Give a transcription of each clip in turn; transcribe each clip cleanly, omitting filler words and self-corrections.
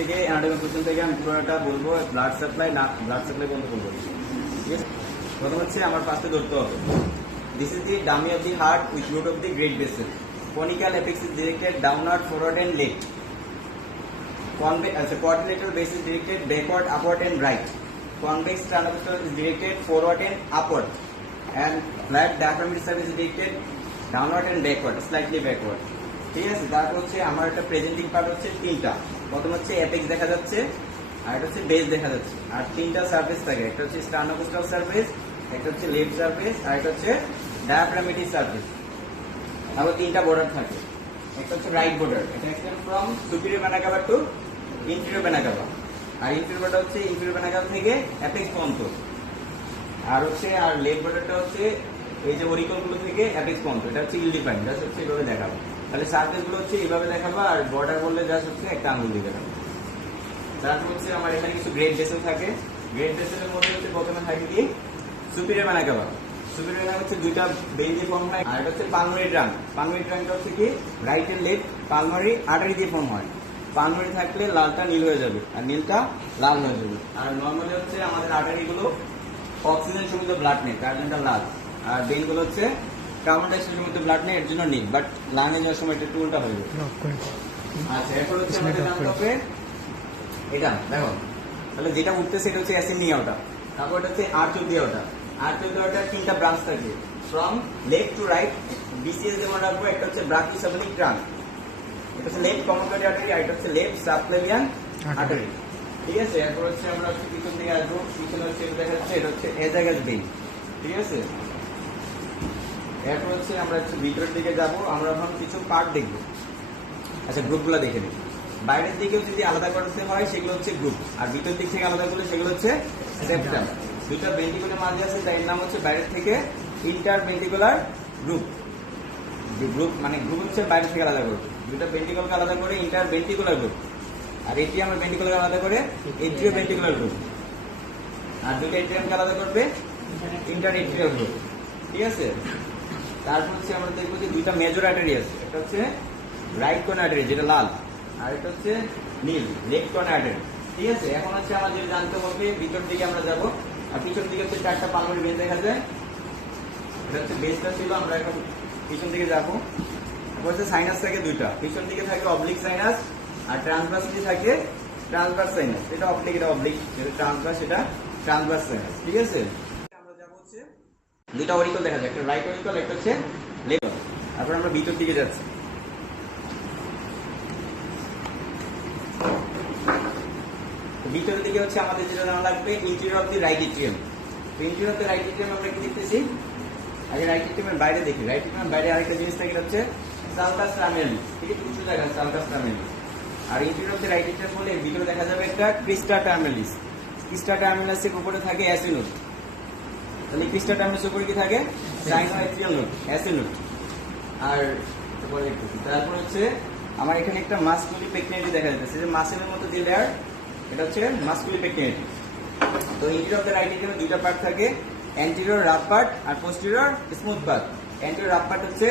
থেকে anatomy question থেকে আমি পুরোটা বলবো, ব্লাড সাপ্লাই বন্ধ করবো। ঠিক আছে, প্রথম হচ্ছে আমার ফার্স্টে ধরতে হবে, this is the dummy of the heart with root of the great vessel, conical apex is directed downward, forward and left, quadrilateral base is directed backward, upward and right, convex sternocostal is directed forward and upward, and flat diaphragmatic surface is directed downward and backward, slightly backward. ঠিক আছে, তারপর হচ্ছে আমার একটা presenting part হচ্ছে তিনটা। প্রথম হচ্ছে অ্যাপেক্স দেখা যাচ্ছে, আর একটা হচ্ছে বেস দেখা যাচ্ছে, আর তিনটা সারফেস থাকে, একটা হচ্ছে স্টার্নোকোস্টাল সারফেস, একটা হচ্ছে লেফট সারফেস, আর একটা হচ্ছে ডায়াফ্রাগমেটিক সারফেস। তারপর তিনটা বর্ডার থাকে, একটা হচ্ছে রাইট বর্ডার, এটা extend from superior vena cava to inferior vena cava, আর ইনফিরিয়র বর্ডার হচ্ছে ইনফিরিয়র ভেনা কাভা থেকে অ্যাপেক্স পর্যন্ত, আর হচ্ছে আর লেফট বর্ডারটা হচ্ছে এই যে অরিকল গুলো থেকে অ্যাপেক্স পর্যন্ত, এটা হচ্ছে ইলডিফাইন্ড, জাস্ট হচ্ছে এইভাবে দেখাবো। তাহলে সারফেস গুলো হচ্ছে এইভাবে দেখাবো, আর বর্ডার বললে জাস্ট হচ্ছে একটা আঙুল দিয়ে দেখাবো। তারপর হচ্ছে আমার এখানে কিছু গ্রেড ভেসেল থাকে, গ্রেড ভেসেলের মধ্যে হচ্ছে প্রথমে থাকে কি superior vena CAVA. Superior vena হচ্ছে দুইটা বেইন দিয়ে ফর্ম হয়, আর এটা হচ্ছে পালমারি ট্রাঙ্ক। পালমারি ট্রাঙ্কটা হচ্ছে কি রাইট এন্ড লেফট পালমারি আর্টারি দিয়ে ফর্ম হয়। পালমারি থাকলে লালটা নীল হয়ে যাবে, আর নীলটা লাল হয়ে যাবে। আর নর্মালি হচ্ছে আমাদের আর্টারি গুলো অক্সিজেন সমৃদ্ধ ব্লাড নেই, তার জন্য লাল, আর বেইন গুলো হচ্ছে কার্বন ডাইঅক্সাইড সমৃদ্ধ ব্লাড নেই, এর জন্য নীল, বাট লাঙে যাওয়ার সময় এটা একটু উল্টা হয়ে যাবে। আচ্ছা, এরপর হচ্ছে আমাদের জানতে হবে এটা দেখো, তাহলে যেটা উঠতেছে এটা হচ্ছে অ্যাসিমিয়াটা, তারপর এটা হচ্ছে arch of the aorta. Arch of the aorta তিনটা ব্রাঞ্চ থাকে, from left to right. BCS যেমন রাখবো, একটা হচ্ছে ব্রাকিওসেফালিক ট্রাঙ্ক, এটা হচ্ছে লেফট কমোটরি আর্টারি, আর এটা হচ্ছে লেফট সাবক্লেভিয়ান আর্টারি। ঠিক আছে, এরপর হচ্ছে আমরা পিছন থেকে আসবো, পিছনে হচ্ছে দেখা যাচ্ছে এটা হচ্ছে এজাগাস ভেইন। ঠিক আছে, এরপর হচ্ছে আমরা ভিতরের দিকে যাব, আমরা এখন কিছু পার্ট দেখবো। আচ্ছা, গ্রুপগুলো দেখে নিই। বাইরের দিকেও যদি আলাদা করতে হয় সেগুলো হচ্ছে গ্রুপ, আর ভিতর দিক থেকে আলাদা করলে সেগুলো হচ্ছে সেপ্টাম। দুইটা ভেন্টিকুলার মাঝে আছে, তাই এর নাম হচ্ছে বাইরের থেকে ইন্টার ভেন্টিকুলার গ্রুপ। গ্রুপ মানে গ্রুপ হচ্ছে বাইরে থেকে আলাদা করবে, দুইটা ভেন্টিকুলারকে আলাদা করে ইন্টার ভেন্টিকুলার গ্রুপ, আর এটিএম ভেন্টিকুলার আলাদা করে এট্রিও ভেন্টিকুলার গ্রুপ, আর দুইটা এটিএমকে আলাদা করবে ইন্টার এট্রিয়াল গ্রুপ। ঠিক আছে, তারপর হচ্ছে আমরা দেখবো যে দুইটা মেজর আর্টারি আছে, একটা হচ্ছে রাইট কর্নার আর্টারি যেটা লাল, আর এটা হচ্ছে নীল লেফট কর্নার আর্টারি। ঠিক আছে, এখন হচ্ছে আমাদের জানতে হবে ভিতর দিকে আমরা যাব, আর পিছন দিকে হচ্ছে চারটা পালমারি বেস দেখা যায়, এটা হচ্ছে বেসটা ছিল। আমরা এখন পিছন দিকে যাবো, তারপর হচ্ছে সাইনাস থাকে দুইটা, পিছন দিকে থাকে অবলিক সাইনাস, আর ট্রান্সভার্সলি থাকে ট্রান্সভার্স সাইনাস। এটা অবলিক, এটা অবলিক, যেটা ট্রান্সভার্স এটা ট্রান্সভার্স সাইনাস। ঠিক আছে, আমরা যাবো হচ্ছে দুইটা অরিকল দেখা যায়, একটা রাইট অরিকল, একটা হচ্ছে লেফট। তারপর আমরা ভিতর দিকে যাচ্ছি। ভিতরের দিকে হচ্ছে আমাদের যেটা জানা লাগবে interior of the right atrium. তো interior of the right atrium আমরা কি দেখতেছি, আগে রাইট এট্রিয়ামের বাইরে দেখি। রাইট এট্রিয়ামের বাইরে আরেকটা জিনিস থাকে, এটা হচ্ছে সালকাস ট্রামিয়ালিস। ঠিক আছে, দুটো জায়গা সালকাস ট্রামিয়ালিস। আর interior of the right atrium বলে এর ভিতরে দেখা যাবে একটা ক্রিস্টা ট্রামিয়ালিস। ক্রিস্টা ট্রামিয়ালিসের উপরে থাকে অ্যাসি নোড। তাহলে ক্রিস্টা ট্রামিয়ালিসের উপরে কি থাকে সাইনোএট্রিয়াল নোড, অ্যাসি নোড। আর তারপর হচ্ছে আমার এখানে একটা মাসকুলি পেকনিয়াটি দেখা যাচ্ছে, যে মাসেলের মতো যে লেয়ার, এটা হচ্ছে মাসকুলি পেকনিয়াটি। তো ইন্টেরিয়র অফ দ্য রাইট এট্রিয়ামে দুইটা পার্ট থাকে, অ্যান্টেরিয়র রাফ পার্ট আর posterior smooth part. Anterior rough part হচ্ছে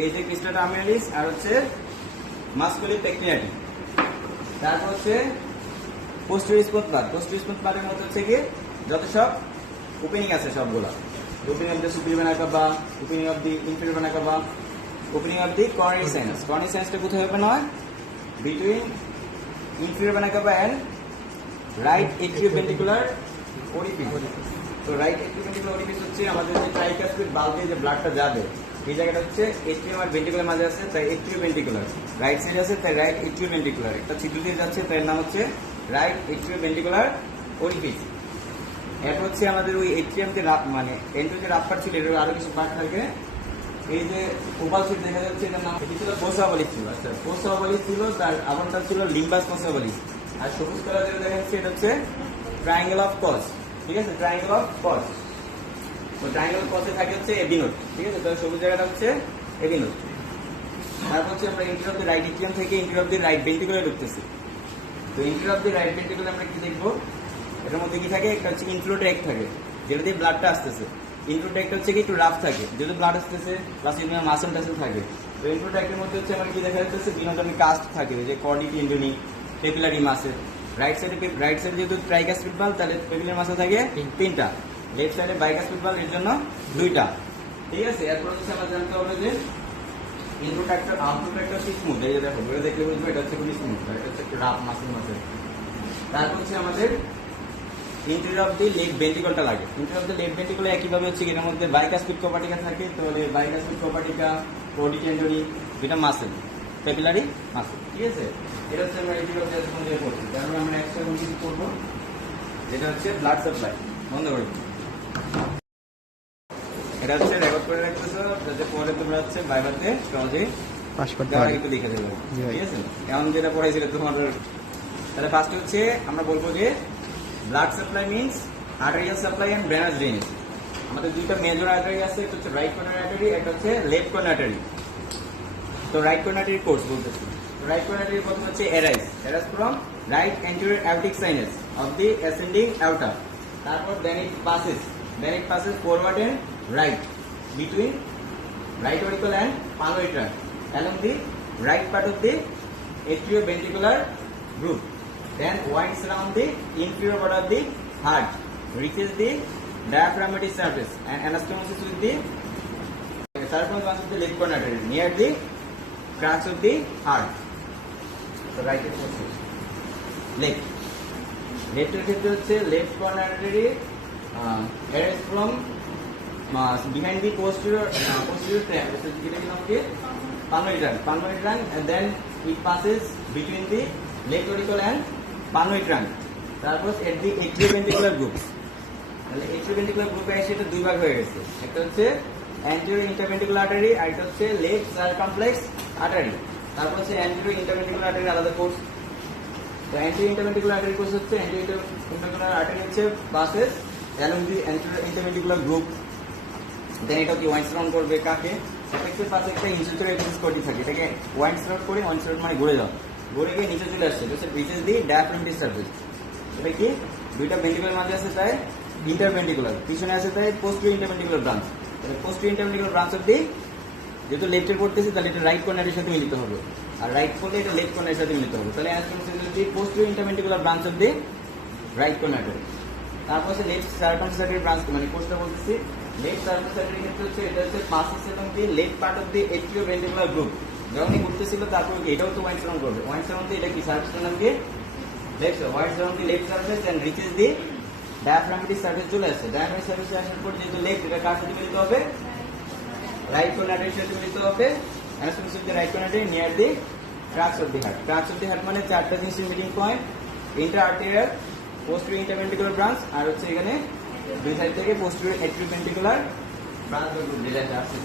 এই যে ক্রিস্টা ট্রামিয়ালিস, আর হচ্ছে মাসকুলি পেকনিয়াটি। তারপর হচ্ছে posterior smooth part. Posterior smooth পার্টের মধ্যে হচ্ছে কি যত সব ওপেনিং আছে সবগুলা, opening of the superior vena cava, opening of the inferior vena cava, opening of the coronary sinus. Coronary সাইনাসটা কোথায় ওপেন হয়? Between inferior vena cava and right atrioventricular orifice. তো রাইট এট্রিওভেন্ট্রিকুলার ওরিফিস হচ্ছে আমাদের যে ট্রাইকাসপিড বাল্ব দিয়ে যে ব্লাডটা যাবে, এই জায়গাটা হচ্ছে এট্রিয়াম আর ভেন্ট্রিকুলার মাঝে আছে, তাই এট্রিওভেন্ট্রিকুলার। রাইট সাইড আছে, তাই রাইট এট্রিওভেন্ট্রিকুলার। একটা ছিদ্র দিয়ে যাচ্ছে, তাই নাম হচ্ছে রাইট এট্রিওভেন্ট্রিকুলার ওরিফিস। এরপর হচ্ছে আমাদের ওই এট্রিয়াম যে মানে এন্ট্রি যে রাফ পার্ট ছিল, এর আরো কিছু পার্ট থাকে। এই যে ওভাল সিট দেখা যাচ্ছে, এটার নাম এটি ছিল ফোসা ওভালিস ছিল। আচ্ছা, ফোসা ওভালিস ছিল, তার আবারটা ছিল লিম্বাস ফোসা ওভালিস। আর সবুজ কালার যেটা দেখা যাচ্ছে, এটা হচ্ছে ট্রায়াঙ্গেল অফ কজ। ঠিক আছে, ট্রায়াঙ্গেল অফ কজ। তো ট্রায়াঙ্গেল অফ কজে থাকে হচ্ছে এবি নোড। ঠিক আছে, তাহলে সবুজ জায়গাটা হচ্ছে এবি নোড। তারপর হচ্ছে আমরা interior of the right atrium থেকে ইন্টেরিয়র অফ দি রাইট ভেন্ট্রিকুলারে ঢুকতেছি। তো ইন্টেরিয়র অফ দি রাইট ভেন্ট্রিকুলারে আমরা কি দেখবো, এটার মধ্যে কি থাকে, একটা হচ্ছে ইনফ্লো ট্র্যাক্ট থাকে, যেটা দিয়ে ব্লাডটা আসতেছে। ইনফ্লো ট্র্যাক্ট হচ্ছে কি একটু রাফ থাকে, যেহেতু ব্লাড আসতেছে, প্লাস মাসেল টাসেল থাকে। তো ইনফ্লো ট্র্যাক্টের মধ্যে হচ্ছে আমার কি দেখা যাচ্ছে, বিনোদনী কাস্ট থাকে, যে কর্ডি টেন্ডনি, পেপিলারি মাসেল। রাইট সাইডে যেহেতু ট্রাইকাসপিড ভালভ, তাহলে পেপিলারি মাসেল থাকে 3টা, লেফট সাইডে বাইকাসপিড ভালভ, এর জন্য 2টা। ঠিক আছে, এরপর হচ্ছে আমরা জানতে হবে যে ইন্ট্রোট্রাক্টর আউটরোট্রাক্টর কি স্মুথ। এই যে দেখো, বলে দেখলে বুঝবো এটা হচ্ছে খুবই স্মুথ, এটা হচ্ছে একটু রাফ মাসেল। তারপর হচ্ছে আমাদের ইন্টেরিয়র অফ দি লেগ ভেন্ট্রিকলটা লাগে। Interior of the leg ventricle একইভাবে হচ্ছে এর মধ্যে বাইকাসপিড কোপাটিকা থাকে, তাহলে বাইকাসপিড কোপাটিকা, প্রোডি টেন্ডরি, এটা মাসেল, পেপিলারি মাসেল। ঠিক আছে, এটা হচ্ছে আমরা ইন্টেরিয়র অফ দি মধ্যে পড়ছি। তারপর আমরা এক্সট্রা কিছু করব, যেটা হচ্ছে ব্লাড সাপ্লাই। বন্ধ করে দিই। এটা হচ্ছে রেকর্ড করে রাখতেছো, যাতে পরে তোমরা হচ্ছে বাইবাতে সহজে পাস করতে দেওয়ার পারি। একটু দেখে দেবে। জি ভাই। ঠিক আছে, এমন যেটা পড়াইছিল তোমার। তাহলে ফার্স্ট হচ্ছে আমরা বলবো যে blood supply means arterial supply and venous drainage. আমাদের দুইটা মেজর আর্টারি আছে, একটা হচ্ছে রাইট কর্নার আর্টারি, একটা হচ্ছে লেফট কর্নার আর্টারি। তো রাইট কর্নার আর্টারি কোর্স বলতেছি। রাইট কর্নার আর্টারি প্রথম হচ্ছে arise from right anterior aortic sinus of the ascending aorta. তারপর then it passes forward and right between right auricle and pulmonary tract along the right part of the atrioventricular groove. Then winds around the inferior part of the heart, reaches the diaphragmatic surface and anastomosis with the circumference of the left coronary artery near the crux of the heart. So right is left. লেফটের ক্ষেত্রে হচ্ছে left coronary artery arise from behind the posterior tract, which is getting of the pulmonary trunk, and then it passes between the left auricle and pulmonary trunk. তারপর at the atrioventricular group, তাহলে atrioventricular group এসে এটা দুই ভাগ হয়ে গেছে, একটা হচ্ছে anterior interventricular artery আর একটা হচ্ছে left circumflex artery। তারপর হচ্ছে anterior interventricular artery আলাদা কোর্স। তো anterior interventricular artery কোর্স হচ্ছে anterior interventricular artery হচ্ছে passes along the anterior interventricular group, দেন এটা কি ওয়াইন্ডস রাউন্ড করবে কাকে, অ্যাপেক্সের পাশে একটা ইনসুলেটর এক্সিস করতে থাকে, এটাকে ওয়াইন্ডস রাউন্ড করে, ওয়াইন্ডস রাউন্ড মানে ঘুরে যাও, ঘুরে গিয়ে নিচে চলে আসছে, এটা রিচেস দি ডায়াফ্রাগমেটিক সারফেস। এটা কি দুইটা ভেন্ট্রিকুলার মাঝে আছে তাই ইন্টারভেন্ট্রিকুলার, পিছনে আছে তাই পোস্টেরিয়র ইন্টারভেন্ট্রিকুলার ব্রাঞ্চ। তাহলে posterior interventricular branch of the, যেহেতু লেফটের পড়তেছে তাহলে এটা রাইট কর্নারের সাথে মিলিত হবে, আর রাইট করলে এটা লেফট কর্নারের সাথে মিলিত হবে। তাহলে as posterior interventricular branch of the right corner. তারপর হচ্ছে লেফট সার্কামফ্লেক্স ব্রাঞ্চ, মানে কোর্সটা বলতেছি লেফট সার্কামফ্লেক্স ক্ষেত্রে হচ্ছে এটা হচ্ছে পাসেস এবং the left part of the atrioventricular groove. যখনই ঘুরতেছিল তারপর এটাও তো ওয়াইন্ডস রাউন্ড করবে, ওয়াইন্ডস রাউন্ড এটা কি সার্ফেস নাম দিয়ে left winds round the left surface and reaches the diaphragmatic surface চলে আসছে। ডায়াফ্রাগমেটিক সার্ফেস আসার পর যেহেতু লেফট, এটা কার সাথে মিলিত হবে, রাইট কর্নারের সাথে মিলিত হবে, anastomosis of the right coronary near the crux of the heart. Crux of the heart মানে চারটা জিনিসের meeting point, interatrial, posterior interventricular branch, আর হচ্ছে এখানে দুই সাইড থেকে পোস্টেরিয়র এট্রিওভেন্ট্রিকুলার ব্রাঞ্চ যেটা আসছে।